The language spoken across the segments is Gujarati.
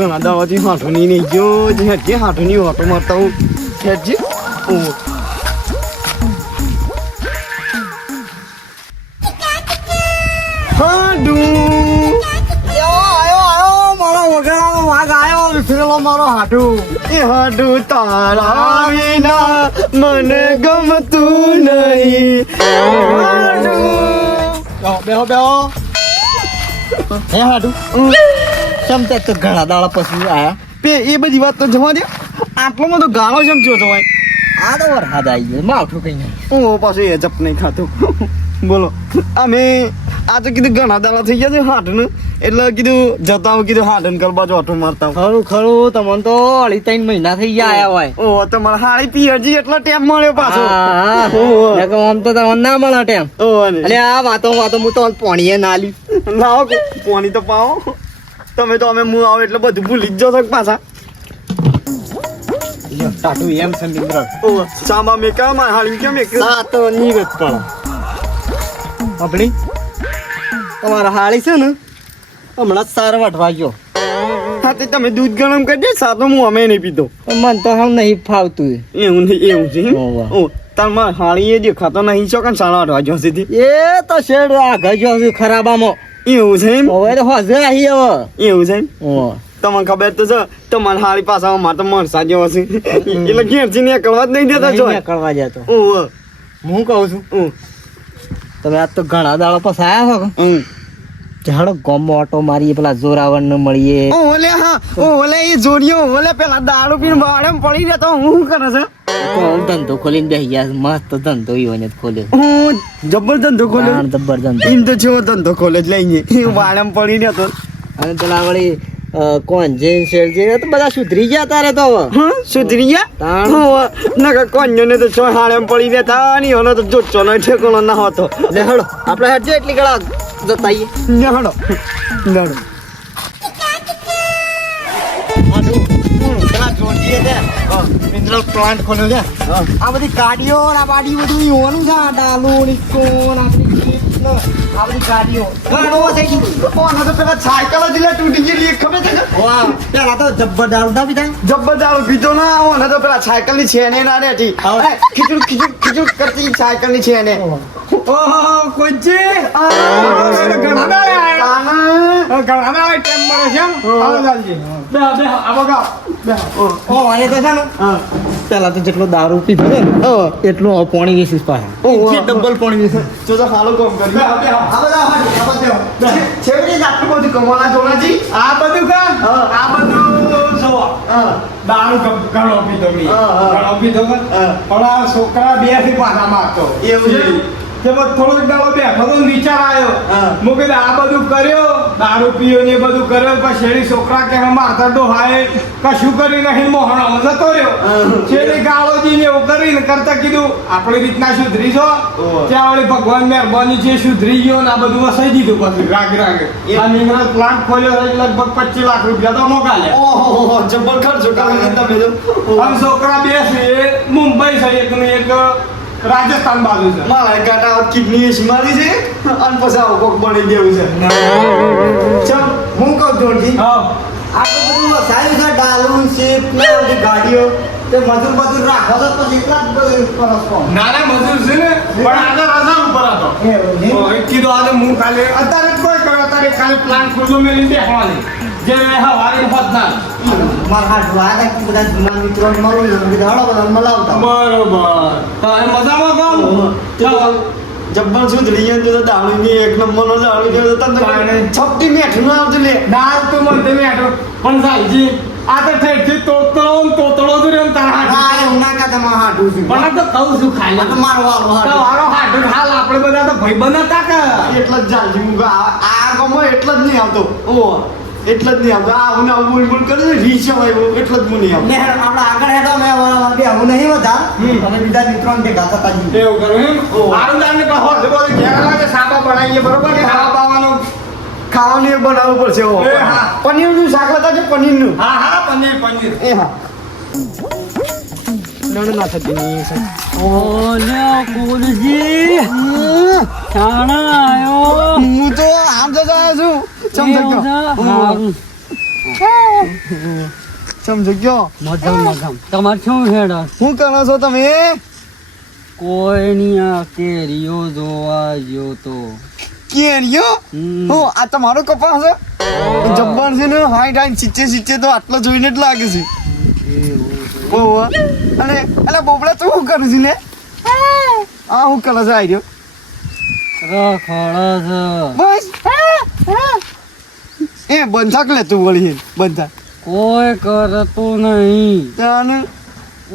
ઘણા દાવાથી હાથું નહીં ગયો હેઠી હાથું નહીં હોટો મારતા હું હેઠજી મારો હાડું એ હાડું તારા વિના મને ગમતું નહીં બેહો બેહો હે હાડું ચમતા તો ઘણા દાડા પછી આયા પે એ બધી વાત તો જવા દે આટલો બધો ગાળો જેમ થયો તો ભાઈ આ તો વરસાદ આવી ગયો માવઠું કઈ નહીં હું પાછું એ જપ નહીં ખાતું બોલો અમે આ તો કીધું ઘણા દાડા થઈ ગયા છે હાટનું એટલે કીધું જતા હું કીધું હાટન કર બાજુ ઓટો મારતા ખરું ખરું તમને તો 2.5 મહિના થઈ ગયા આયા હોય ઓ તમારે હાળી પિયરજી એટલો ટેમ મળ્યો પાછો આમ તો તમને ના મળે ટેમ એટલે આ વાતો હું તો પાણીએ ના લી લાવો પાણી તો પાવો તમે તો અમે હું આવો એટલે બધું ભૂલી જ જશો પાછા ટાટુ એમ છે મિત્ર ઓ સામા મેકા માં હાળી કેમ એક આ તો નીરજ પણ આપણી તમારા હાળી છે ને હમણાં સાર વાટવા ગયો હા તે તમે દૂધ ગરમ કરી દે સાતો હું અમે નહીં પીતો મન તો હમ નહીં ફાવતું એવું છે ઓ તમારા હાળી એ દેખાતો નહીં છો કે સારા વાટવા ગયો છે એ તો શેડ આગળ ગયો છે ખરાબામાં એવું છે હવે તો હોજે આવી હવે એવું છે તમને ખબર તો છે તમારી હાળી પાછા મારે તો મરસા જેવો છે એટલે ઘેરથી નીકળવા જ નહીં દેતા છો નીકળવા જતો હું કહું છું તમે આજ તો ઘણા દાડા પછી આયા છો ઝાડો ગોમો ઓટો મારીએ પેલા જોરાવર ને મળીએ ઓલે હા ઓલે એ જોડિયો ઓલે પેલા દારૂ પીને બાળે પડી જતો હું કરે છે કોણ ધંધો ખોલીને બેસી ગયા મસ્ત ધંધો ઈઓને ખોલ્યો હું જબર ધંધો ખોલ્યો જબર ધંધો એમ તો જેવો ધંધો ખોલે જ લઈને બાળે પડી જતો અને પેલા વળી કોણ જે શેર જે તો બધા સુધરી ગયા તારે તો સુધરી ગયા ના કોણ ને તો છો હાડે પડી ગયા ની ઓનો તો જોચો નો ઠેકોનો ના હોતો લે હડો આપણે હેડજે એટલી ગળા જતાઈએ ને હડો લડો પેલા જોડીએ ને મિનરલ પ્લાન્ટ ખોલ્યો છે આ બધી ગાડીઓ આ બાડી બધું ઈવાનું છે ડાલુ નિકો આપણી આ બધી ગાડીઓ ગાડો થઈ ગઈ કોનો તો પેલા સાયકલ જ લે તૂટી ગઈ ખબર છે વાહ પેલા તો જબ્બર દારૂ દા પીતા જબ્બર દારૂ પીતો ના ઓને તો પેલા સાયકલ ની છે ને ના રેતી ખીચુડ ખીચુડ ખીચુડ કરતી સાયકલ ની છે ને ઓહો કોજી ઘણા ટાઈમ મળે છે આવો જાલજી બે આ બગા ઓ આને તો છે ને પેલા તો જેટલો દારૂ પીધો ને એટલું પાણી વેચીસ પાછા જે ડબલ પાણી વેચે જો તો હાલો કામ કરી આ બધા છેવડી આટલું બધું કમાના જોનાજી આ બધું કા આ બધું જો દારૂ ઘણો પીધો મી ઘણો પીધો પણ આ છોકરા બે થી પાછા મારતો એવું છે જબ થોડોક દાડો બેઠો તો વિચાર આવ્યો હું કીધું આ બધું કર્યો દારૂ પીયો ને બધું કર્યો પણ શેરી છોકરા કે મારતા ડોહાએ કશું કરી નહીં મોહણામાં જતો રહ્યો શેરી ગાળોજી ને એવું કરીને કરતા કીધું આપણી રીતના સુધરી છો ત્યાં વળી ભગવાન મહેરબાની છે સુધરી ગયો ને આ બધું વસાઈ દીધું પછી રાગ આ મિનરલ પ્લાન્ટ ખોલ્યો લગભગ 25 લાખ રૂપિયા તો મોકલ્યા ઓહો જબર ખર્ચો કરી તમે તો અને છોકરા બે છે મુંબઈ છે એક રાજસ્થાન બાજુ છે મારા કાટા કિડની મારી છે અને પછી આવો કોક બની દેવું છે ચમ હું કહું જોડજી હા આ તો બધું સારી છે ડાલુ શીપ ને બધી ગાડીઓ તે મજૂર રાખો તો પછી એટલા જ પરસ નાના મજૂર છે ને પણ આજે રજા ઉપર હતો એક કીધું આજે હું ખાલી અત્યારે કોઈ કરે અત્યારે ખાલી પ્લાન ખુલ્લો મેલી બેસવાની જે હવારી ફતના માર હાથ વાગે બધા જૂના મિત્રો મારો વિધાડો બધા મલાવતા બરોબર હા મજામાં કામ ચાલ જબ્બર સુધરી ગયા તો દારૂ ની એક નંબર નો દારૂ જો તને છપટી મેઠું આવતું લે દારૂ તો મને મેઠું પણ સાઈજી આ તો ઠેઠી તોતળો જ રે તારા હાથ આ ઉના કા તમા હાડું છું પણ તો કહું છું ખાઈ તો મારો વાળો હાડું હાલ આપણે બધા તો ભાઈબંધ હતા કે એટલે જ જાલજી હું આ ગમો એટલે જ નહીં આવતો ઓ એટલે જ નહીં આવતો આ હું બોલ કરે રીચ આવ્યો એટલે જ હું નહીં આવતો આપણે આગળ હેડો મે બે હું નહીં વધા અને બીજા મિત્રોને ભેગા થતા જ એવું કરો એમ આરુદાને કહો જો બોલ ઘેર લાગે સાબા બનાવીએ બરોબર કે ખાવા પાવાનું ખાવાનું બનાવવું પડશે ઓ પનીરનું શાક બતાવજો પનીરનું હા પનીર એ હા નડ ના થતી છે ઓલે કુલજી છાણા આયો હું તો આમ જ આવ્યો છું સમજો સમજો ગયો મધમ તમારે શું હેડ શું કરો છો તમે? કોઈ નહીં આ કેરીઓ જોવા ગયો તો કેરીઓ? હમ. હો આ તમારો કપાસ છે? જબ્બર છે ને, હાઈટ હાઈટ સિચ્ચે તો આટલો જોઈને જ લાગે છે. ઓહો. અને અલા બોબડા તું શું કરું છું લે? આ શું કરે છે આર્યો? રખડે બસ એ બંધાક લે તું વળી બંધા કોઈ કરતું નહીં તાને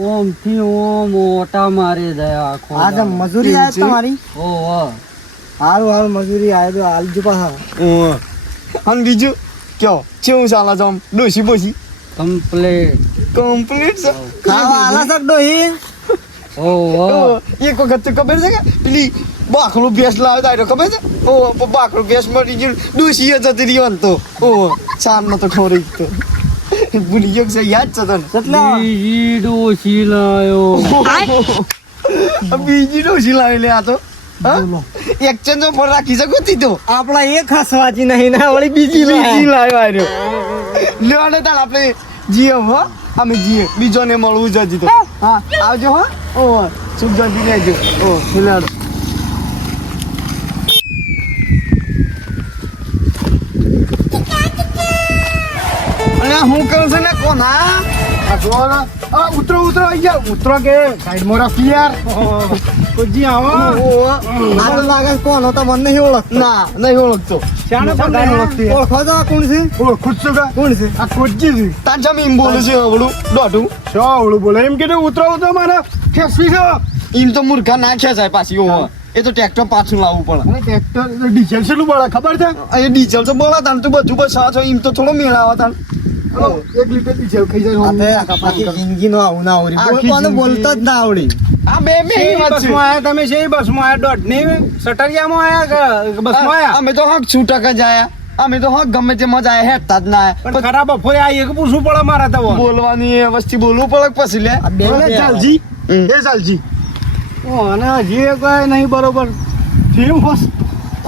ઓમથી ઓમ મોટા મારી દયા આખો આજે મજૂરી આવે તમારી ઓહો હારું મજૂરી આવે તો હાલજો પાછા ઓહો. અને બીજું કયો કેવું ચાલે છે આમ ડોસી બોસી? કમ્પ્લીટ કમ્પ્લીટ છે. ખાવા આલા સર ડોહી ઓહો ઓહો. એક વખત તો ખબર છે કે પેલી બાકડું ભેંસ લાવે તારે ખબર છે? ઓહો બાકડું ભેંસ મરી ગયું ડોસી જતી રહ્યો ને તો ઓહો સારનો તો ખોરી તો ભૂલી ગયો છે, યાદ છે તને? બીજી ડોસી લાયો બીજી ડોસી લાવી લે આ તો એક્સચેન્જ પર રાખી શકો તી તો આપડા એક હસવાજી નહીં ને વળી બીજી બીજી લાવ્યો આર્યો લેવાનો તાર આપણે જીએ હો અમે જીએ બીજોને મળવું જતી તો હા આવજો હો ઓ શુભ જલ્દી રહેજો ઓ લેડો અરે હું કરું છું ને કોના આ ઉતરો આઈ ગયા ઉતરો કે સાઈડમાં રાખી યાર કુજી આવો આ તો લાગે છે કોનો તો મને નહીં ઓળખ ના નહીં ઓળખતો શાને પણ નહીં ઓળખતી ઓળખો તો આ કોણ છે ખુદ છું કા કોણ છે આ ખોજી છે તાર જમીન બોલે છે આવડું દોઢું શું આવડું બોલે એમ કીધું ઉતરો તો મારે ખેસવી છે એમ તો મૂર્ખા નાખ્યા જાય પાછી ઓહો એ તો ટ્રેક્ટર પાછું લાવવું પડે અને ટ્રેક્ટર ડીઝલ કેટલું બળે ખબર છે એ ડીઝલ તો બોલા તાન તું બધું બસાવા છો એમ તો થોડો મેળાવા તાન 1 લીટર ડીઝલ ખાઈ જાય આખી જિંદગી નો આવું ના આવડી આખી કોને બોલતા જ ના આવડી આ બે વાત છે બસમાં આયા તમે છે બસમાં આયા દોઢ નહીં સટરિયામાં આયા બસમાં આયા અમે તો હક 100% જ આયા અમે તો હક ગમે તે મજા આયા હેઠતા જ ના પણ ખરાબ બફોરે આ એક પૂછવું પડે મારા તો બોલવાની એ વસ્તી બોલવું પડે પછી લે ચાલજી હમ. એ ચાલજી ઓ અને હજી કોઈ નહીં બરોબર ફિલ્મ હોસ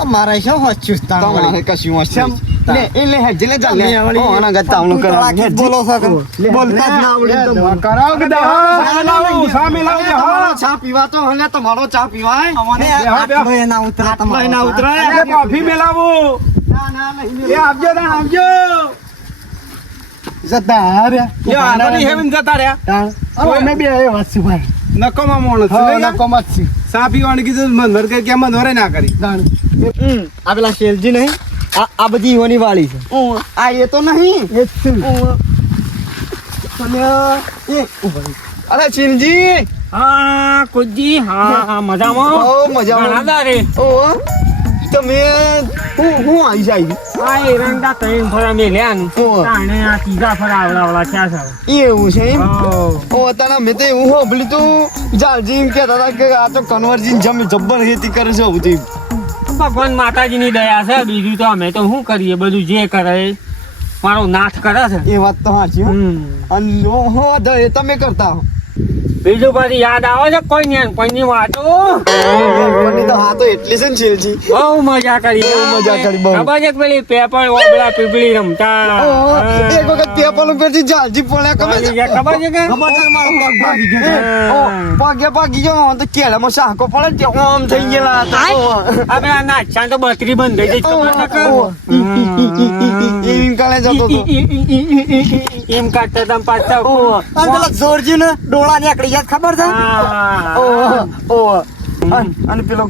મારા શું હોસ ચુસ્તા તમારે કશું વસ્તુ શેમ? લે એ લે હેડ લે ચાલ લે તમે વળી ઓ આના ગત્તા હું કરા હેડ બોલો છો કે? બોલતા જ ના આવડે તો કરાવ કે સામે લાવજે હા ચા પીવા તો હલે તમારો ચા પીવાય મને આટલો એ ના ઉતરા આટલો ના ઉતરાય. અરે કોફી મેલાવો એ આપજો તાણ આપજો જતા હાર્યા યો આનો ની હેવન જતા રહ્યા તાણ અમે બે એ વાત છે ભાઈ નકોમાં મોણસ હા નકોમાં જ છે સા પીવાનું કીધું મનવર કે કેમ મનવરે ના કરી તાણ આ પેલા શેલજી નહીં આ બધી ઈવાની વાળી છે આ એ તો નહીં એ જ છે તમે એ ઉભા અરે ચિનજી હા કુજી હા મજામાં ઓ મજામાં દારે ઓ તમે હું આવી જાય આ એરંડા તૈન ફરા મે લેવાનું ઓહ. તાણે આ તીજા ફરા આવડા છે એવું છે એમ ઓ ઓ તને મેં તો એવું હોભળ્યું તું જાલજી એમ કહેતા હતા કે આ તો કન્વરજી જબ્બર ખેતી કરે છે બધું ભગવાન માતાજીની દયા છે બીજું તો અમે તો શું કરીએ બધું જે કરે એ મારો નાથ કરે છે એ વાત તો સાચી હો. હમ. અને હો એ તમે કરતા હો બીજું પછી યાદ આવે છે કોઈની વાતો પણ તો હા તો એટલી છે ને છેલજી બહુ મજા કરી બહુ મજા કરી, બહુ. ખબર છે કે પેલી પેપર ઓબળા પીપળી રમતા ઓહો, એક વખત પેપર ઉપરથી જાલજી પડ્યા ખબર છે ખબર છે કે ખબર છે મારો પગ ભાગી ગયો ઓ, પગે પાકી ગયો તો કેળામાં શાકો પડે ને તે આમ થઈ ગયેલા હતા ઓહો. આપણે આ નાચા તો બત્રી બંધ થઈ ગઈ ખબર છે કે? ઓહો. એમ કાલે જતો હતો એમ કાઢતા તમે પાછા અને પેલા જોરજી ને ડોળા નીકળી જાય ખબર છે હા. ઓહો, ઓહો. અને પેલો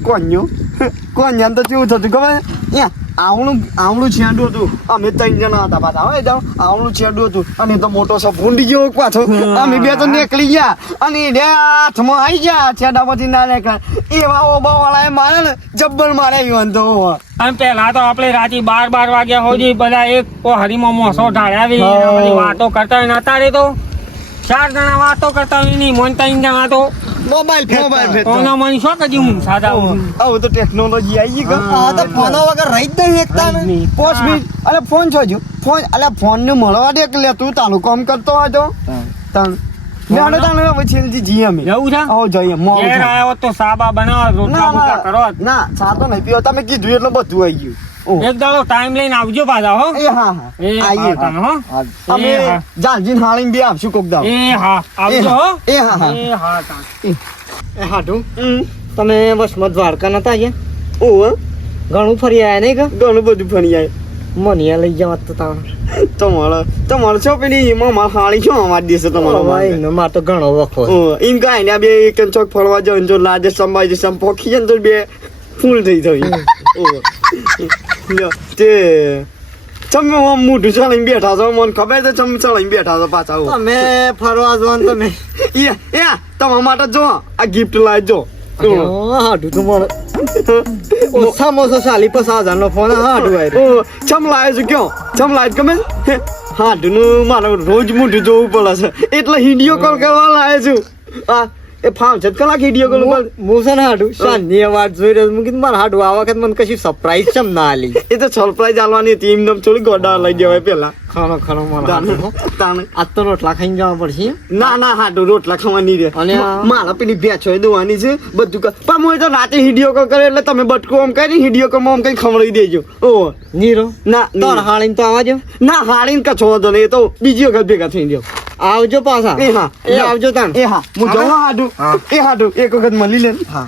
કોન્યા તો કેવું થતું ખબર છે? આવણું છેંડું હતું અમે 3 જણા હતા પાછા હવે જાઓ આવણું છેંડું હતું અને એ તો મોટો સપ ભૂંડી ગયો પાછો અમે બે તો નીકળી ગયા અને એ હાથમાં આવી ગયા છેડામાંથી ના નીકળે એવા ઓબા વાળા મારે ને જબ્બર મારે આવ્યો તો અને પેલા તો આપણે રાતે 12 વાગ્યા સુધી બધા એક હરીમાં મોસો ઢાળ્યા હા. બધી વાતો કરતા હોય ને અત્યારે તો 4 જણા વાતો કરતા હોય નહીં મન 3 જણા તો મોબાઈલ કોના મન શું કદી હું સાદા હું હવે તો ટેકનોલોજી આવી ગઈ આ તો ફોનો વગર રહી જ નહીં એકતા ને પોસ્ટ બી અલે ફોન છોજો ફોન અલે ફોન ને મળવા દે કે લે તું તારું કામ કરતો હોય તો તણ લેડો તણ હવે છેલજી જી અમે જવું છે આવો જઈએ મોડું ઘેર થાય. આવ્યો તો સાબા બનાવો રોટલા બોટલા કરો ના સાતો નહીં પીવો તમે કીધું એટલે બધું આવી ગયું એક દાડો ટાઈમ લઈને આવજો પાછા હો એ હા હા એ આઈએ હા તાણ, હો અમે એ હા. જાલજીને હાળીને બે આવશું કોક દાવ એ હા આવજો હો એ હા હા એ હા તાણ. એ હાટું તમે વસમત દ્વારકા નતા ગયા ઓહ ઘણું ફરી આયા નહીં કે ઘણું બધું ફરી આયા મને લઈ જવા તો તમારે છો પેલી મામા હાળી છો અમારા દેશે તમારો માર તો ઘણો વખો એમ કાંઈ ને બે એક ચોક ફરવા જાવ જો લાજે સંભાઈ જશે પોખી જાય ને તો બે ફૂલ થઈ જાય તે તમે આમ મોઢું ચલાવીને બેઠા છો મને ખબર છે તમે ચલાવીને બેઠા છો પાછા તમે ફરવા જો તમે એ તમારા માટે જો આ ગિફ્ટ લાવજો હાડું તો મને ઓછામાં ઓછો 50,000 નો ફોન હાડું આવ્યો ચમ લાવ્યો છું ક્યાં ચમ લાવ્યો ગમે હાડું નું મારે રોજ મોઢું જોવું પડે છે એટલે વિડીયો કોલ કરવા લાવ્યો છું હા એ 5 કલાક વિડીયો કોલ હું છે ને હાડું શાંતિ વાત જોઈ રહ્યો હું કીધું મારે હાડું આ વખત મને કશું સરપ્રાઈઝ ચમ ના આલી એ તો સરપ્રાઈઝ આલવાની હતી એમને થોડી ગોડા લઈ જવાય પેલા ખરો આજ તો રોટલા ખાઈને જવા પડશે ના હાડું રોટલા ખાવાની રે અને મારા પેલી ભેંસો એ દોવાની છે બધું પણ હું તો રાતે વિડીયો કોલ કરે એટલે તમે બટકું આમ કરી વિડીયો કોલ આમ કઈ ખવડાવી દેજો ઓ નીરો ના તાર હાળીને તો આવજો ના હાળીને કછો તો એ તો બીજી વખત ભેગા થઈ જાવ આવજો પાછા એ હા એ આવજો તાન એ હા હું જવા હાડું એ હાડું એક વખત મળી લે હા